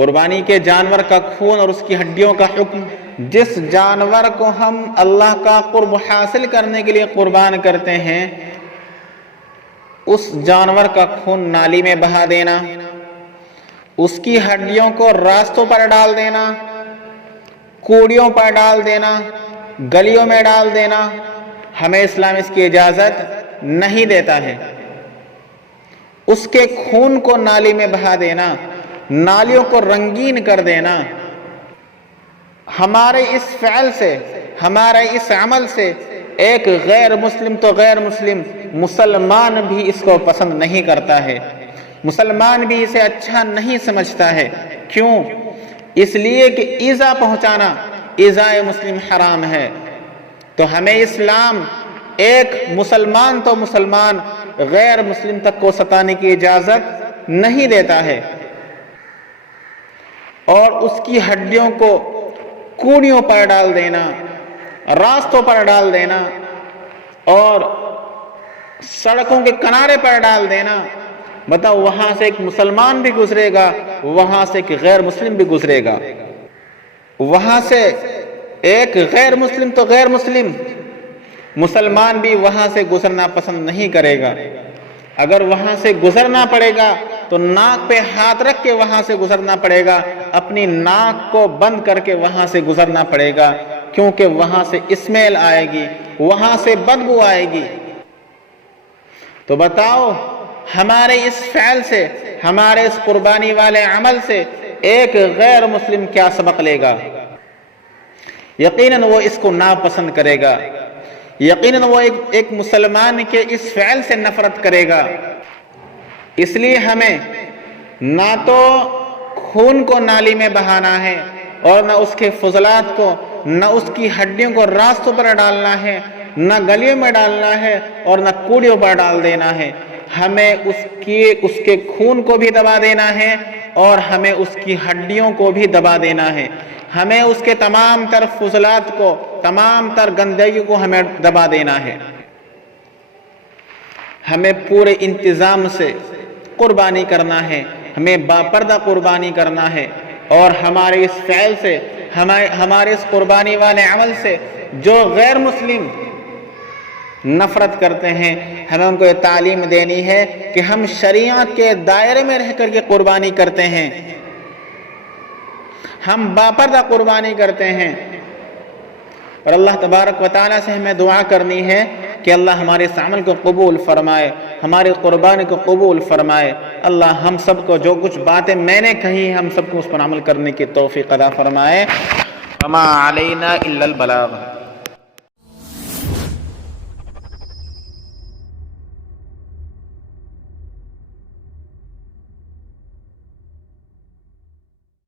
قربانی کے جانور کا خون اور اس کی ہڈیوں کا حکم، جس جانور کو ہم اللہ کا قرب حاصل کرنے کے لیے قربان کرتے ہیں اس جانور کا خون نالی میں بہا دینا، اس کی ہڈیوں کو راستوں پر ڈال دینا، کوڑیوں پر ڈال دینا، گلیوں میں ڈال دینا، ہمیں اسلام اس کی اجازت نہیں دیتا ہے۔ اس کے خون کو نالی میں بہا دینا، نالیوں کو رنگین کر دینا، ہمارے اس فعل سے، ہمارے اس عمل سے ایک غیر مسلم تو غیر مسلم، مسلمان بھی اس کو پسند نہیں کرتا ہے، مسلمان بھی اسے اچھا نہیں سمجھتا ہے۔ کیوں؟ اس لیے کہ ایذا پہنچانا ایذائے مسلم حرام ہے۔ تو ہمیں اسلام ایک مسلمان تو مسلمان، غیر مسلم تک کو ستانے کی اجازت نہیں دیتا ہے، اور اس کی ہڈیوں کو کوڑیوں پر ڈال دینا، راستوں پر ڈال دینا اور سڑکوں کے کنارے پر ڈال دینا، بتاؤ وہاں سے ایک مسلمان بھی گزرے گا، وہاں سے ایک غیر مسلم بھی گزرے گا، وہاں سے ایک غیر مسلم تو غیر مسلم، مسلمان بھی وہاں سے گزرنا پسند نہیں کرے گا۔ اگر وہاں سے گزرنا پڑے گا تو ناک پہ ہاتھ رکھ کے وہاں سے گزرنا پڑے گا، اپنی ناک کو بند کر کے وہاں سے گزرنا پڑے گا، کیونکہ وہاں سے اسمیل آئے گی، وہاں سے بدبو آئے گی۔ تو بتاؤ ہمارے اس فعل سے، ہمارے اس قربانی والے عمل سے ایک غیر مسلم کیا سبق لے گا؟ یقیناً وہ اس کو ناپسند کرے گا، یقیناً وہ ایک مسلمان کے اس فعل سے نفرت کرے گا۔ اس لیے ہمیں نہ تو خون کو نالی میں بہانا ہے، اور نہ اس کے فضلات کو، نہ اس کی ہڈیوں کو راستوں پر ڈالنا ہے، نہ گلیوں میں ڈالنا ہے، اور نہ کوڑیوں پر ڈال دینا ہے۔ ہمیں اس کے خون کو بھی دبا دینا ہے، اور ہمیں اس کی ہڈیوں کو بھی دبا دینا ہے۔ ہمیں اس کے تمام تر فضلات کو، تمام تر گندگی کو ہمیں دبا دینا ہے۔ ہمیں پورے انتظام سے قربانی کرنا ہے، ہمیں باپردہ قربانی کرنا ہے، اور ہمارے اس فعل سے، ہمارے اس قربانی والے عمل سے جو غیر مسلم نفرت کرتے ہیں، ہمیں ان کو یہ تعلیم دینی ہے کہ ہم شریعت کے دائرے میں رہ کر کے قربانی کرتے ہیں، ہم باپردہ قربانی کرتے ہیں۔ اور اللہ تبارک و تعالیٰ سے ہمیں دعا کرنی ہے کہ اللہ ہمارے اس عمل کو قبول فرمائے، ہماری قربانی کو قبول فرمائے۔ اللہ ہم سب کو جو کچھ باتیں میں نے کہی، ہم سب کو اس پر عمل کرنے کی توفیق عطا فرمائے۔ وما علینا الا البلاغ۔